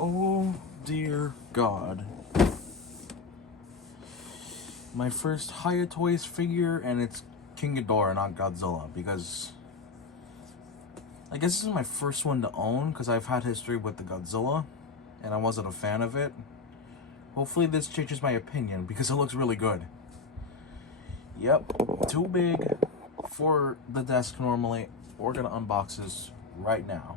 Oh dear God. My first HIYA Toys figure, and it's King Ghidorah, not Godzilla, because I guess this is my first one to own, because I've had history with the Godzilla, and I wasn't a fan of it. Hopefully this changes my opinion, because it looks really good. Yep, too big for the desk normally. We're gonna unbox this right now.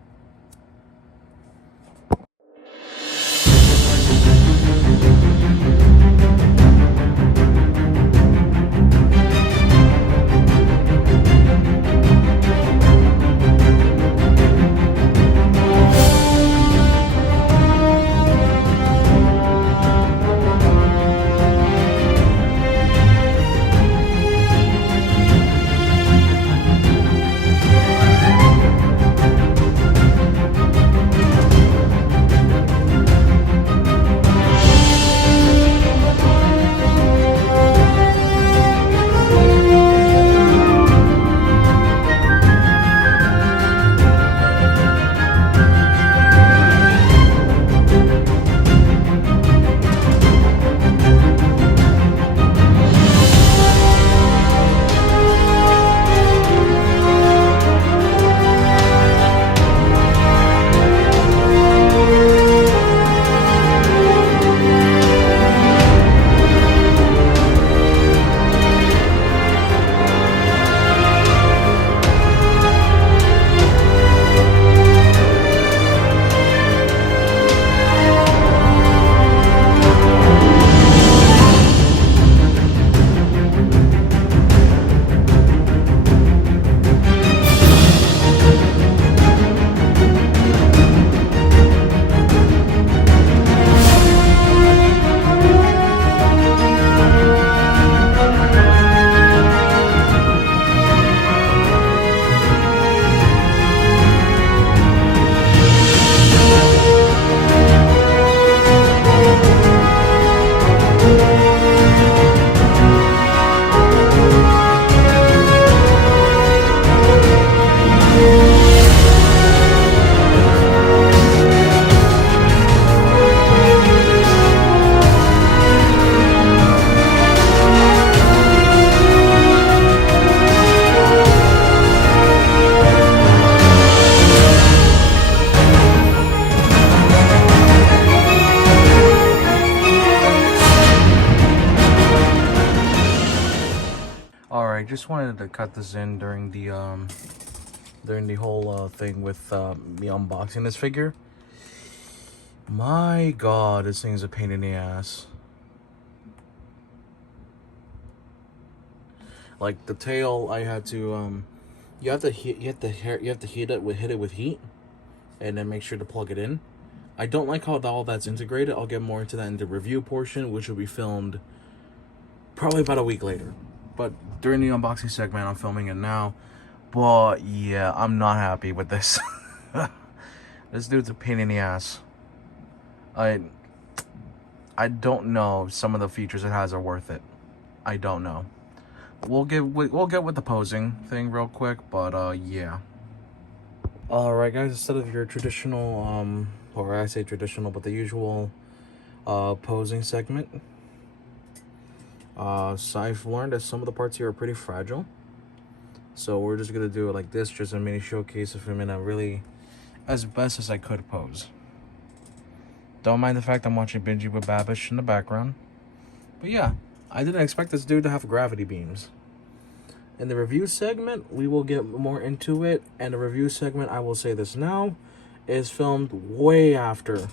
Alright, just wanted to cut this in during the whole thing with me unboxing this figure. My God, this thing's a pain in the ass. Like the tail, I had to you have to heat it with heat, and then make sure to plug it in. I don't like how all that's integrated. I'll get more into that in the review portion, which will be filmed probably about a week later. But during the unboxing segment, I'm filming it now. But yeah, I'm not happy with this. This dude's a pain in the ass. I don't know if some of the features it has are worth it. I don't know. We'll get with the posing thing real quick, but yeah. Alright guys, instead of your traditional or I say traditional, but the usual posing segment, so I've learned that some of the parts here are pretty fragile, so we're just gonna do it like this, just a mini showcase of him in a really as best as I could pose. Don't mind the fact I'm watching Benji with Babish in the background, but yeah, I didn't expect this dude to have gravity beams. In the review segment, we will get more into it, and the review segment, I will say this now, is filmed way after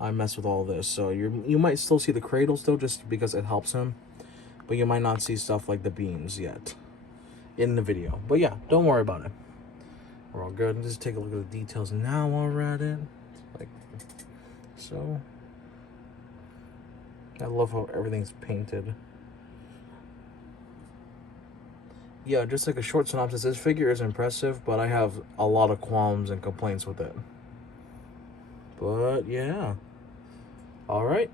I mess with all this. So you might still see the cradle still, just because it helps him, but you might not see stuff like the beams yet in the video. But yeah, don't worry about it. We're all good. Just take a look at the details now while we're at it. Like so. I love how everything's painted. Yeah, just like a short synopsis, this figure is impressive, but I have a lot of qualms and complaints with it. But yeah. Alright,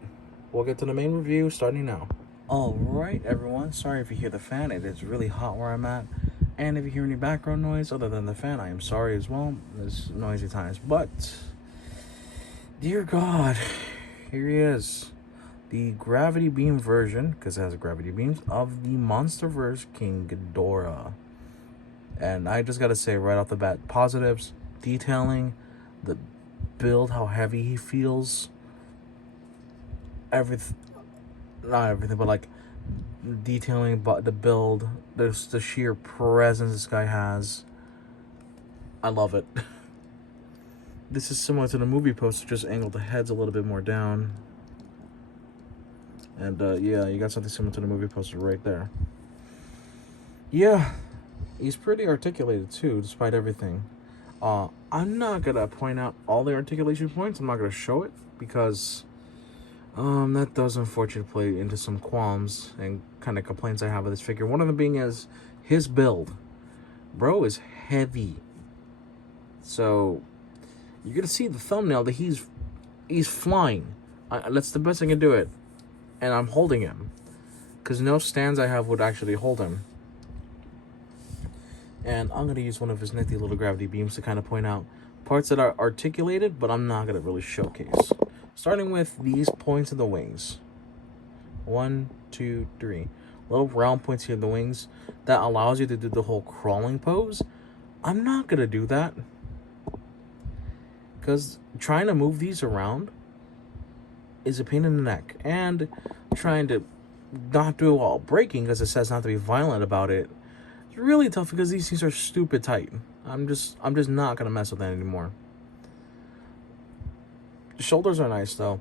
we'll get to the main review starting now. Alright everyone, sorry if you hear the fan, it is really hot where I'm at. And if you hear any background noise other than the fan, I am sorry as well. There's noisy times. But, dear God, here he is. The gravity beam version, because it has gravity beams, of the MonsterVerse King Ghidorah. And I just gotta say right off the bat, positives, detailing, the build, how heavy he feels, everything, not everything, but like detailing, but the build, there's the sheer presence this guy has. I love it. This is similar to the movie poster, just angled the heads a little bit more down. And yeah, you got something similar to the movie poster right there. Yeah, he's pretty articulated too, despite everything. I'm not gonna point out all the articulation points. I'm not gonna show it because that does unfortunately play into some qualms and kind of complaints I have with this figure. One of them being is his build. Bro is heavy. So you're gonna see the thumbnail that he's flying. That's the best I can do it. And I'm holding him. Because no stands I have would actually hold him. And I'm going to use one of his nifty little gravity beams to kind of point out parts that are articulated, but I'm not going to really showcase. Starting with these points of the wings. 1, 2, 3. Little round points here in the wings. That allows you to do the whole crawling pose. I'm not going to do that. Because trying to move these around is a pain in the neck. And trying to not do it while breaking, because it says not to be violent about it, it's really tough because these things are stupid tight. I'm just not gonna mess with that anymore. The shoulders are nice though.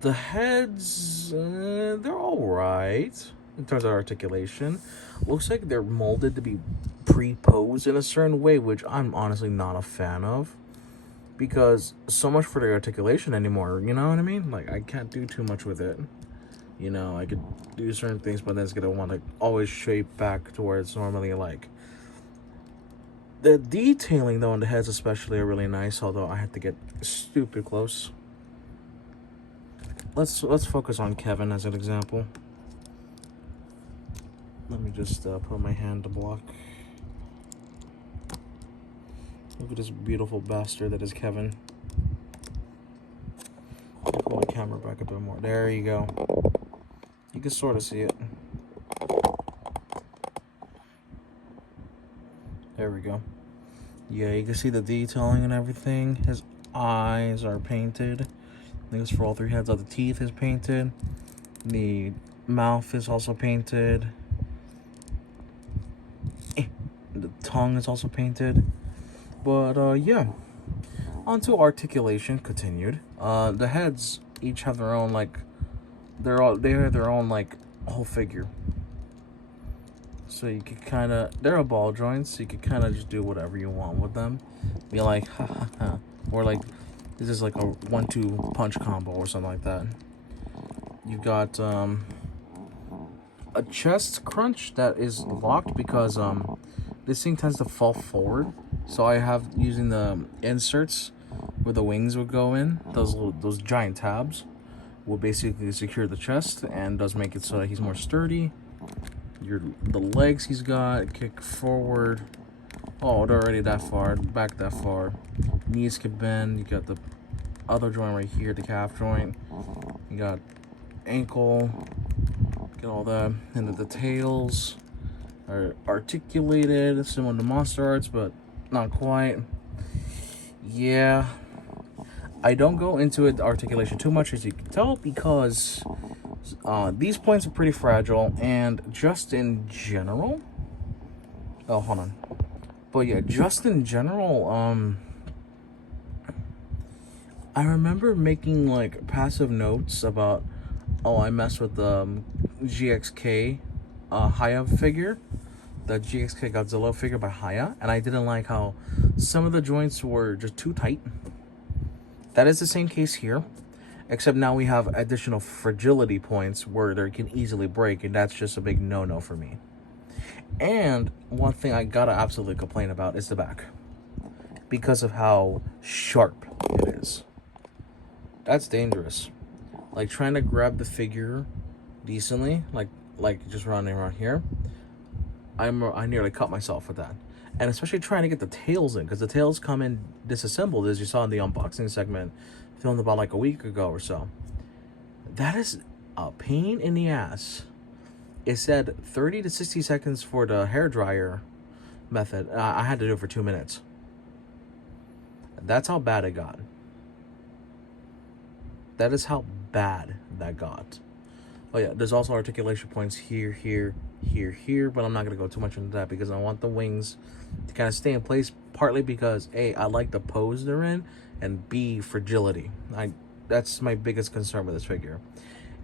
The heads, they're all right in terms of articulation. Looks like they're molded to be pre-posed in a certain way, which I'm honestly not a fan of. Because so much for the articulation anymore, you know what I mean? Like, I can't do too much with it. You know, I could do certain things, but then it's gonna want to always shape back to where it's normally like. The detailing though on the heads especially are really nice, although I had to get stupid close. Let's focus on Kevin as an example. Let me just put my hand to block. Look at this beautiful bastard that is Kevin. Pull my camera back a bit more. There you go. You can sort of see it. There we go. Yeah, you can see the detailing and everything. His eyes are painted. I think it's for all three heads. All the teeth is painted. The mouth is also painted. The tongue is also painted. But yeah. Onto articulation continued. The heads each have their own like they have their own like whole figure. So you could kind of, they're a ball joints, so you could kind of just do whatever you want with them. Be like, ha ha ha. Or like, this is like a 1-2 punch combo or something like that. You got a chest crunch that is locked because this thing tends to fall forward. So I have using the inserts where the wings would go in, those giant tabs will basically secure the chest and does make it so that he's more sturdy. The legs he's got kick forward. Oh, they're already that far, back that far. Knees can bend. You got the other joint right here, the calf joint. You got ankle. Get all that. And then the tails are articulated, similar to Monster Arts, but not quite. Yeah, I don't go into it articulation too much, as you can tell, because these points are pretty fragile, and just in general, oh, hold on, but yeah, just in general, I remember making like passive notes about, oh, I messed with the GXK HIYA figure, the GXK Godzilla figure by HIYA, and I didn't like how some of the joints were just too tight. That is the same case here, except now we have additional fragility points where they can easily break, and that's just a big no-no for me. And one thing I gotta absolutely complain about is the back, because of how sharp it is. That's dangerous. Like trying to grab the figure decently, like just running around here, I nearly cut myself with that. And especially trying to get the tails in, because the tails come in disassembled, as you saw in the unboxing segment filmed about like a week ago or so. That is a pain in the ass. It said 30 to 60 seconds for the hair dryer method. I had to do it for 2 minutes. That's how bad it got. That is how bad that got. Oh yeah, there's also articulation points here, here, here, but I'm not going to go too much into that because I want the wings to kind of stay in place, partly because A, I like the pose they're in, and B, fragility. That's my biggest concern with this figure.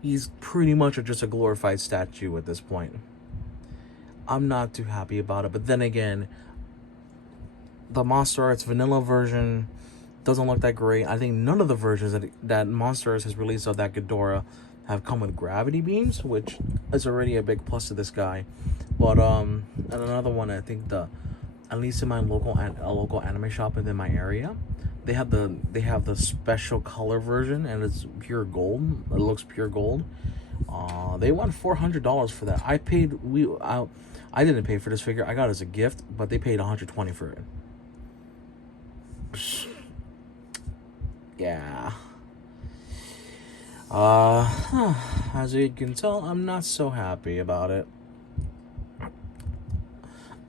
He's pretty much just a glorified statue at this point. I'm not too happy about it, but then again, the Monster Arts vanilla version doesn't look that great. I think none of the versions that Monster Arts has released of that Ghidorah have come with gravity beams, which is already a big plus to this guy. But and another one, I think at least in my local anime shop within my area, they have the special color version, and it's pure gold. It looks pure gold. They want $400 for that. I didn't pay for this figure. I got it as a gift, but they paid $120 for it. Yeah. As you can tell, I'm not so happy about it.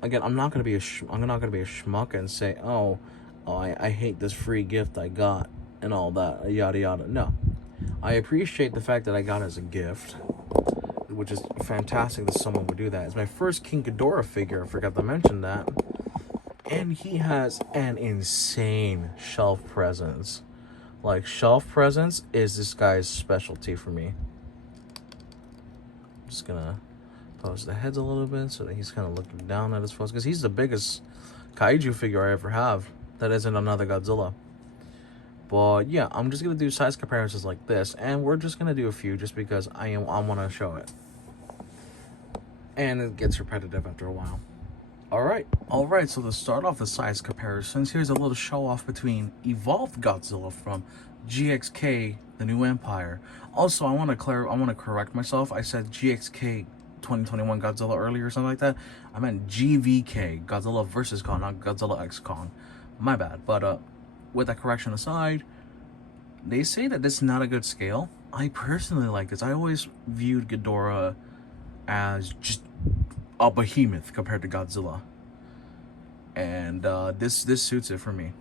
Again, I'm not gonna be a schmuck and say, oh, I hate this free gift I got and all that, yada yada. No, I appreciate the fact that I got it as a gift, which is fantastic that someone would do that. It's my first King Ghidorah figure. I forgot to mention that, and he has an insane shelf presence. Like, shelf presence is this guy's specialty for me. I'm just gonna pose the heads a little bit so that he's kind of looking down at his photos, because he's the biggest kaiju figure I ever have that isn't another Godzilla. But yeah, I'm just gonna do size comparisons like this, and we're just gonna do a few just because I want to show it, and it gets repetitive after a while. All right, so to start off the size comparisons, here's a little show off between Evolved Godzilla from GXK The New Empire. Also, I want to correct myself. I said GXK 2021 Godzilla earlier or something like that. I meant GVK, Godzilla vs. Kong, not Godzilla X Kong. My bad. But with that correction aside, they say that this is not a good scale. I personally like this. I always viewed Ghidorah as just a behemoth compared to Godzilla, and this suits it for me.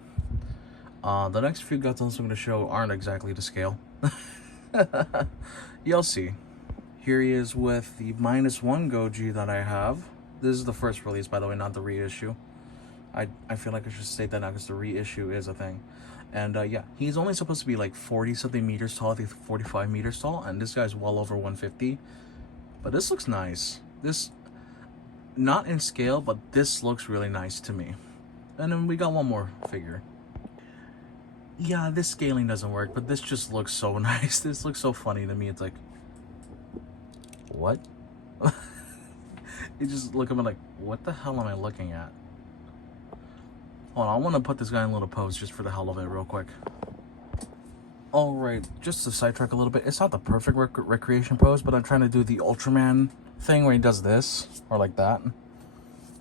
The next few Godzillas I'm going to show aren't exactly to scale. You'll see. Here he is with the -1 Goji that I have. This is the first release, by the way, not the reissue. I feel like I should state that now because the reissue is a thing. And yeah, he's only supposed to be like 40 something meters tall, I think 45 meters tall, and this guy's well over 150. But this looks nice. This, not in scale, but this looks really nice to me. And then we got one more figure. Yeah, this scaling doesn't work, but this just looks so nice. This looks so funny to me. It's like, what? You just look at me like, what the hell am I looking at? Hold on, I want to put this guy in a little pose just for the hell of it real quick. Alright, just to sidetrack a little bit, it's not the perfect recreation pose, but I'm trying to do the Ultraman thing where he does this, or like that.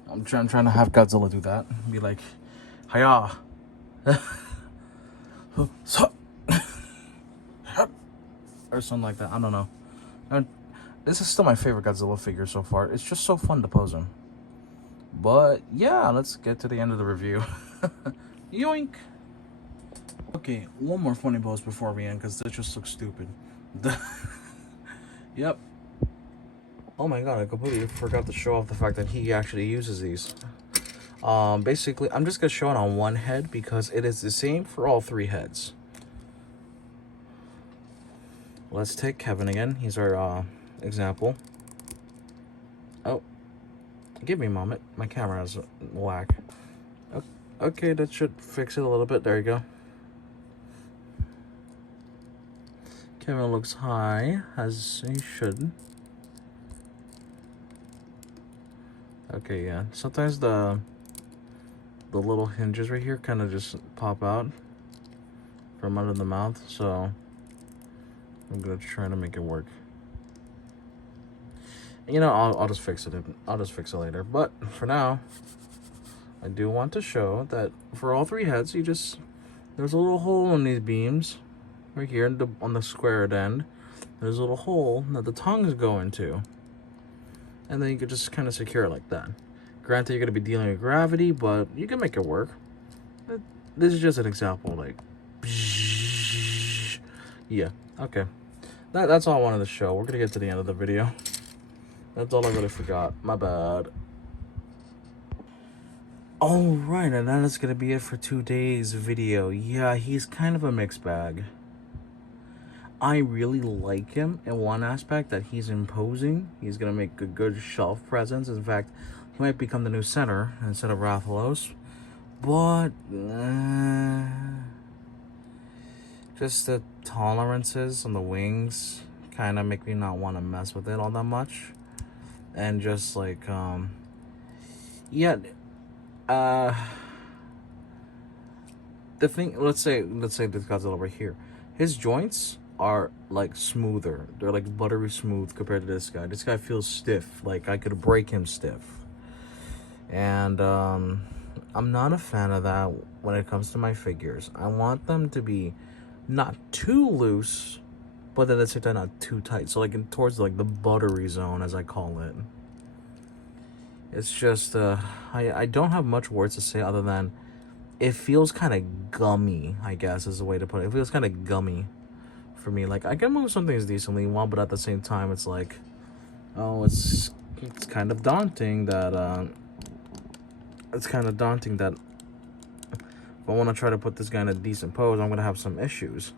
I'm trying to have Godzilla do that. Be like, HIYA. Or something like that, I don't know. And this is still my favorite Godzilla figure so far. It's just so fun to pose him. But yeah, let's get to the end of the review. Yoink! Okay, one more funny pose before we end, because this just looks stupid. Yep. Oh my god, I completely forgot to show off the fact that he actually uses these. Basically, I'm just going to show it on one head because it is the same for all three heads. Let's take Kevin again. He's our example. Oh, give me a moment. My camera has lag. Okay, that should fix it a little bit. There you go. Kevin looks high, as he should. Okay, yeah. Sometimes the little hinges right here kind of just pop out from under the mouth, so I'm gonna try to make it work. You know, I'll just fix it. I'll just fix it later. But for now, I do want to show that for all three heads, there's a little hole in these beams right here on the squared end. There's a little hole that the tongues go into, and then you could just kind of secure it like that. Granted, you're going to be dealing with gravity, but you can make it work. This is just an example, like, yeah, okay. That's all I wanted to show. We're going to get to the end of the video. That's all I really forgot. My bad. Alright, and that is going to be it for today's video. Yeah, he's kind of a mixed bag. I really like him in one aspect, that he's imposing. He's going to make a good shelf presence. In fact, he might become the new center instead of Rathalos. But, just the tolerances on the wings kind of make me not want to mess with it all that much. And just like, yeah, the thing, let's say this Godzilla over here, his joints are like smoother. They're like buttery smooth compared to this guy. This guy feels stiff, like I could break him stiff. And I'm not a fan of that when it comes to my figures. I want them to be not too loose, but at the same time not too tight. So like towards like the buttery zone, as I call it. It's just I don't have much words to say other than it feels kind of gummy, I guess is the way to put it. It feels kind of gummy for me. Like I can move some things decently well, but at the same time it's like, oh, it's kind of daunting that if I want to try to put this guy in a decent pose, I'm gonna have some issues.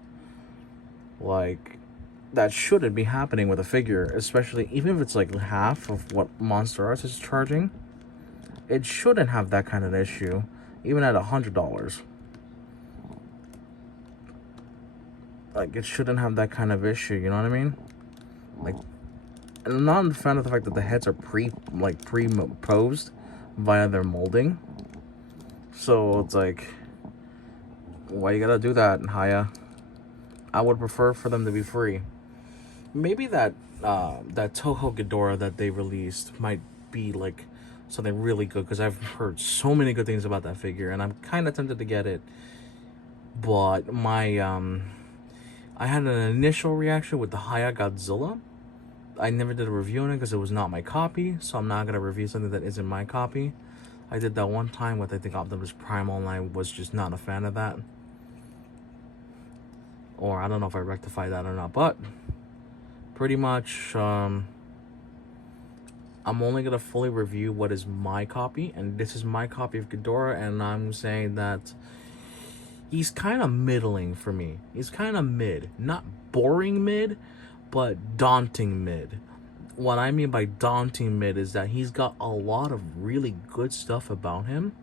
Like, that shouldn't be happening with a figure, especially even if it's like half of what Monster Arts is charging. It shouldn't have that kind of issue, even at $100. Like, it shouldn't have that kind of issue, you know what I mean? Like, and I'm not a fan of the fact that the heads are pre-posed via their molding. So it's like, why you gotta do that, HIYA? I would prefer for them to be free. Maybe that Toho Ghidorah that they released might be like something really good, because I've heard so many good things about that figure, and I'm kind of tempted to get it. But my I had an initial reaction with the HIYA Godzilla. I never did a review on it because it was not my copy, so I'm not gonna review something that isn't my copy. I did that one time with, I think, Optimus Primal, and I was just not a fan of that. Or I don't know if I rectified that or not, but pretty much I'm only gonna fully review what is my copy, and this is my copy of Ghidorah, and I'm saying that he's kind of middling for me. He's kind of mid, not boring mid, but daunting mid. What I mean by daunting mid is that he's got a lot of really good stuff about him,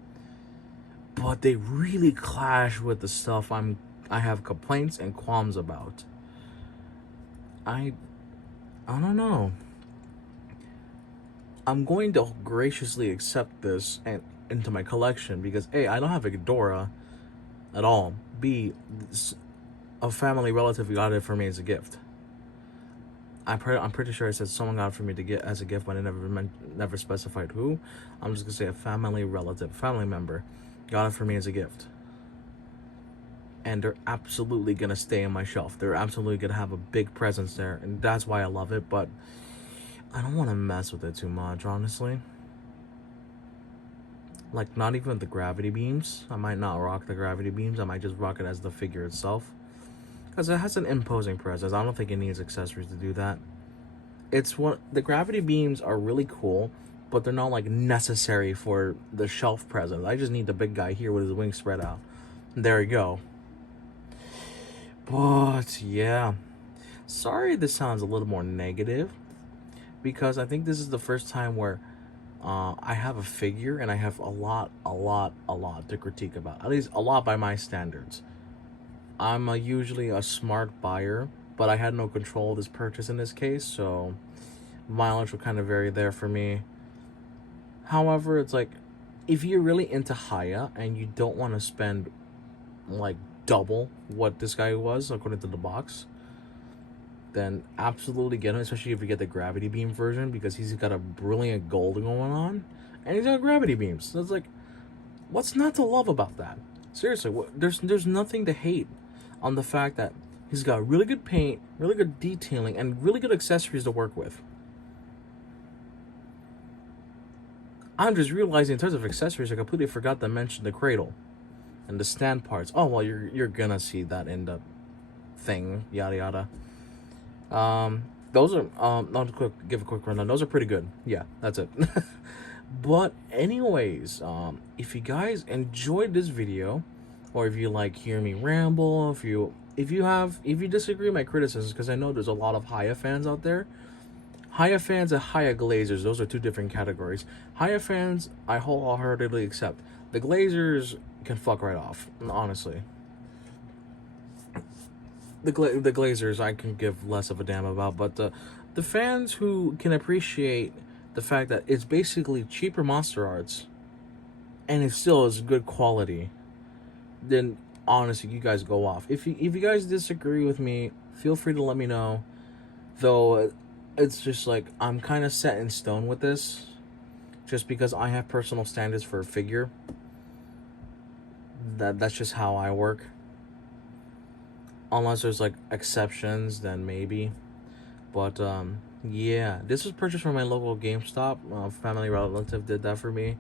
but they really clash with the stuff I have complaints and qualms about. I don't know. I'm going to graciously accept this into my collection because A, I don't have a Ghidorah at all. B, a family relative got it for me as a gift. I'm pretty sure I said someone got it for me to get as a gift, but I never specified who. I'm just gonna say a family relative, family member got it for me as a gift. And they're absolutely gonna stay on my shelf. They're absolutely gonna have a big presence there, and that's why I love it. But I don't want to mess with it too much, honestly. Like, not even the gravity beams. I might not rock the gravity beams. I might just rock it as the figure itself, because it has an imposing presence. I don't think it needs accessories to do that. The gravity beams are really cool, but they're not like necessary for the shelf presence. I just need the big guy here with his wings spread out. There you go. But yeah, sorry this sounds a little more negative, because I think this is the first time where I have a figure and I have a lot to critique about. At least a lot by my standards. I'm usually a smart buyer, but I had no control of this purchase in this case, so mileage will kind of vary there for me. However, it's like, if you're really into HIYA and you don't want to spend like double what this guy was according to the box, then absolutely get him, especially if you get the gravity beam version, because he's got a brilliant gold going on, and he's got gravity beams. So it's like, what's not to love about that? Seriously, there's nothing to hate on the fact that he's got really good paint, really good detailing, and really good accessories to work with. I'm just realizing in terms of accessories, I completely forgot to mention the cradle and the stand parts. Oh well, you're gonna see that in the thing, yada yada. Those are I'll give a quick rundown. Those are pretty good. Yeah, that's it. But anyways, if you guys enjoyed this video, or if you like hear me ramble, if you disagree with my criticisms, because I know there's a lot of HIYA fans out there. HIYA fans and HIYA glazers, those are two different categories. HIYA fans, I wholeheartedly accept. The glazers can fuck right off, honestly. The glazers I can give less of a damn about, but the fans who can appreciate the fact that it's basically cheaper monster arts and it still is good quality, then honestly, you guys go off. If you guys disagree with me, feel free to let me know. Though it's just like, I'm kind of set in stone with this, just because I have personal standards for a figure. That's just how I work. Unless there's like exceptions, then maybe. But yeah, this was purchased from my local GameStop. Family relative did that for me.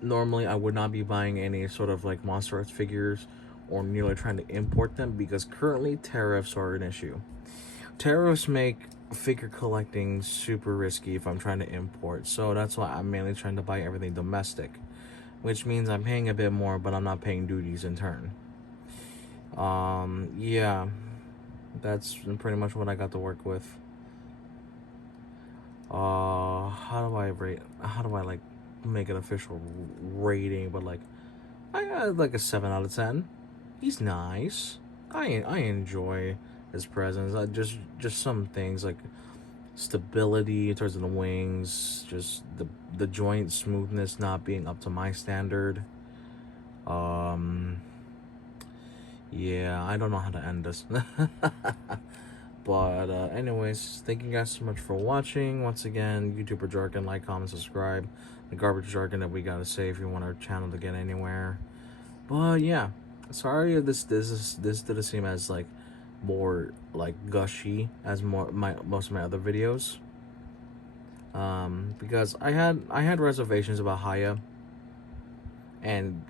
Normally I would not be buying any sort of like Monster Arts figures or nearly trying to import them, because currently tariffs are an issue. Tariffs make figure collecting super risky if I'm trying to import, so that's why I'm mainly trying to buy everything domestic, which means I'm paying a bit more, but I'm not paying duties in turn. Yeah, that's pretty much what I got to work with. How do I like make an official rating? But like, I got like a 7 out of 10. He's nice. I enjoy his presence. Just some things like stability in terms of the wings, just the joint smoothness not being up to my standard. Yeah, I don't know how to end this. But anyways, thank you guys so much for watching. Once again, YouTuber jargon, like, comment, subscribe. The garbage jargon that we gotta say if you want our channel to get anywhere. But yeah, sorry if this didn't seem as like more like gushy as most of my other videos. Because I had reservations about HIYA, and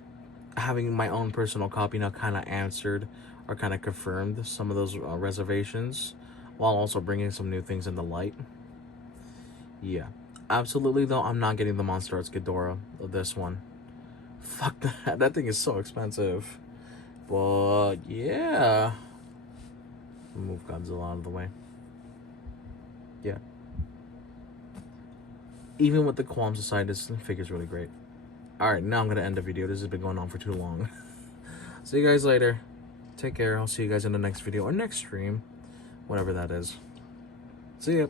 having my own personal copy now kind of answered or kind of confirmed some of those reservations, while also bringing some new things into light. Yeah, absolutely though, I'm not getting the Monster Arts Ghidorah of this one. Fuck that. That thing is so expensive. But yeah, move Godzilla out of the way. Yeah, even with the qualms aside, this figure's really great. Alright, now I'm gonna end the video. This has been going on for too long. See you guys later. Take care. I'll see you guys in the next video or next stream, whatever that is. See ya.